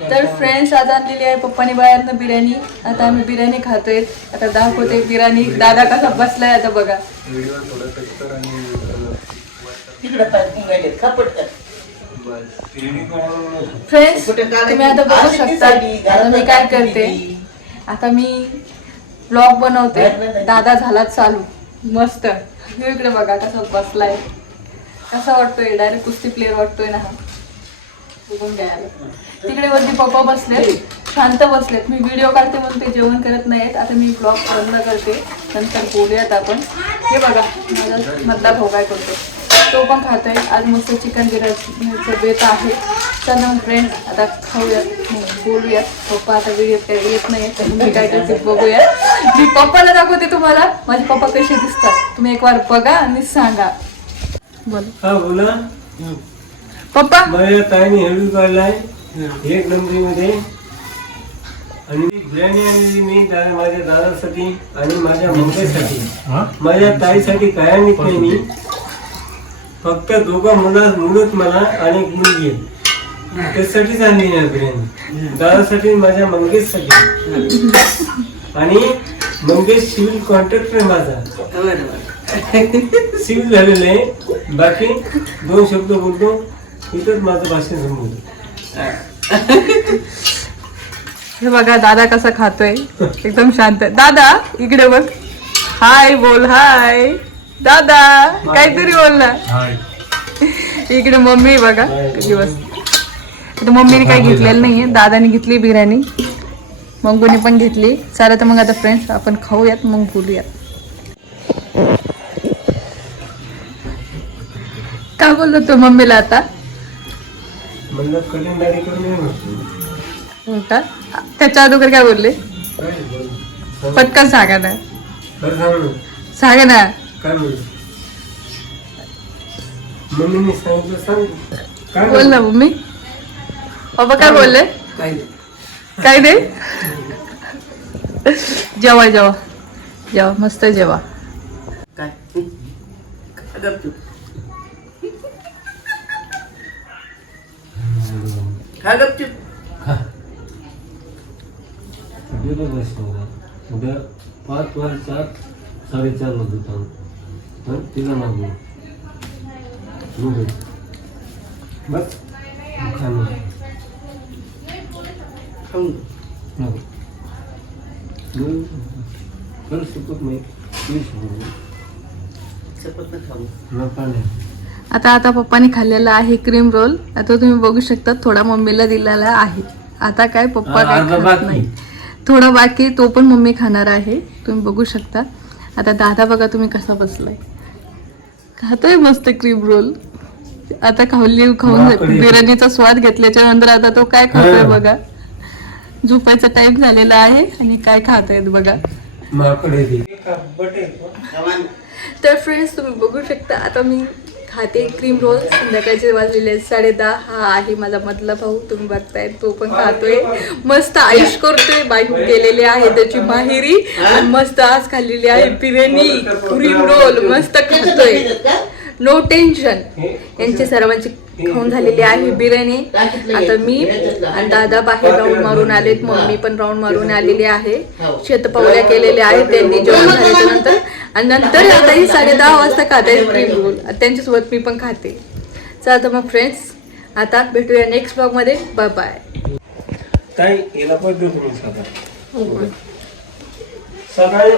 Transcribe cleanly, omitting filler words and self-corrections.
तर फ्रेंड्स आज आणलेली आहे पप्पानी बाहेरनं बिर्याणी. आता आम्ही बिर्याणी खातोय. आता दाखवते बिर्याणी. दादा कसा बसलाय आता बघा. फ्रेंड्स तुम्ही आता बघू शकता आता मी काय करते. आता मी ब्लॉग बनवते. दादा झाला चालू मस्त. इकडे बघा कसा बसलाय. कसा वाटतोय डायरेक्ट कुस्ती प्लेअर वाटतोय ना. बघून घ्यायला तिकडे वरती पप्पा बसलेत शांत बसलेत. मी व्हिडिओ काढते म्हणून ते जेवण करत नाहीत. आता मी ब्लॉग बंद करते नंतर बोलूयात आपण. हे बघा माझा मधला भाऊ काय करतो तो पण खातोय. आज मस्त चिकन बिर्याणीचं बेत आहे. चला मग फ्रेंड्स आता खाऊयात बोलूयात. पप्पा आता व्हिडिओ येत नाही तर मी काय करते बघूयात. मी पप्पाला दाखवते तुम्हाला माझे पप्पा कसे दिसतात. तुम्ही एक वार बघा आणि सांगा. बोला पप्पा. माझ्या ताईने हेळू काढलाय एक नंबरीमध्ये आणि बिर्याणी आणली मी माझ्या दादासाठी आणि माझ्या मुंबईसाठी. माझ्या ताईसाठी काय आणत नाही मी. फक्त दोघं मुलंच मला आणि एक मुलगी आहे त्यासाठीच आणली नाही बिर्याणी. दादासाठी माझ्या मंगेशसाठी. आणि मंगेश सिव्हिल कॉन्ट्रॅक्टर आहे माझा. सिव्हिल झालेलं आहे. बाकी 2 शब्द बोलतो इथंच माझं भाषण संपवतो. हे बघा दादा कसा खातोय एकदम शांत. दादा इकडे बघ. हाय बोल. हाय दादा काहीतरी बोल ना. इकडे मम्मी बघा दिवस. आता मम्मीने काही घेतलेलं नाहीये. दादाने घेतली बिर्याणी. मंगूने पण घेतली. चला तर मग आता फ्रेंड्स आपण खाऊयात मग बोलूयात. काय बोललो तो मम्मीला आता. म्हणलं कलिंगडारी करून म्हणता त्याच्या अगोदर काय बोलले पटकन सांगा ना. सांगा ना काय बोल. मम्मीने सांगितलं सांग. काय बोल ना मम्मी. पप्पा काय बोलले. काय नाही. जेवा जेवा जेवा मस्त जेवा. काय खा गपचूप. उद्या 5 वर 4 4:30 होता तिला मागू बस खाऊ कर शकत नाही. आता आता पप्पाने खाल्लेला आहे क्रीम रोल. आता तुम्ही बघू शकता थोडा मम्मीला दिलेला आहे. आता काय पप्पा काय खात नाही. थोडा बाकी तो पण मम्मी खाणार आहे. तुम्ही बघू शकता. आता दादा बघा तुम्ही कसा बसलाय. खातोय मस्त क्रीम रोल. आता खाऊन बिर्याणीचा स्वाद घेतल्याच्या नंतर आता तो काय खातोय बघा. झोपायचा टाइम झालेला आहे आणि काय खातोय बघा. तर फ्रेंड्स तुम्ही बघू शकता आता मी खाते क्रीम रोल. संध्याकाळचे वाजलेले 10:30. हा आहे माझा मधला भाऊ. तुम्ही बघताय तो पण खातोय मस्त आयुष करतोय. बायको गेलेली आहे त्याची माहेरी आणि मस्त आज खाल्लेली आहे बिर्याणी क्रीम रोल. मस्त खातोय नो टेन्शन. यांची सर्वांची खाऊन झालेली आहे बिर्याणी. आता मी आणि दादा बाहेर राऊंड मारून आलेत. मम्मी पण राऊंड मारून आलेली आहे. शेतपावल्या केलेल्या आहेत त्यांनी जेवण झाल्याच्या नंतर. आणि नंतर आता ही 10:30 वाजता खाते क्रीम रोल. त्यांच्यासोबत मी पण खाते. चला तर मग फ्रेंड्स आता भेटूया नेक्स्ट ब्लॉग मध्ये. Bye bye. काय याला पण देऊ तुम्ही सकाळी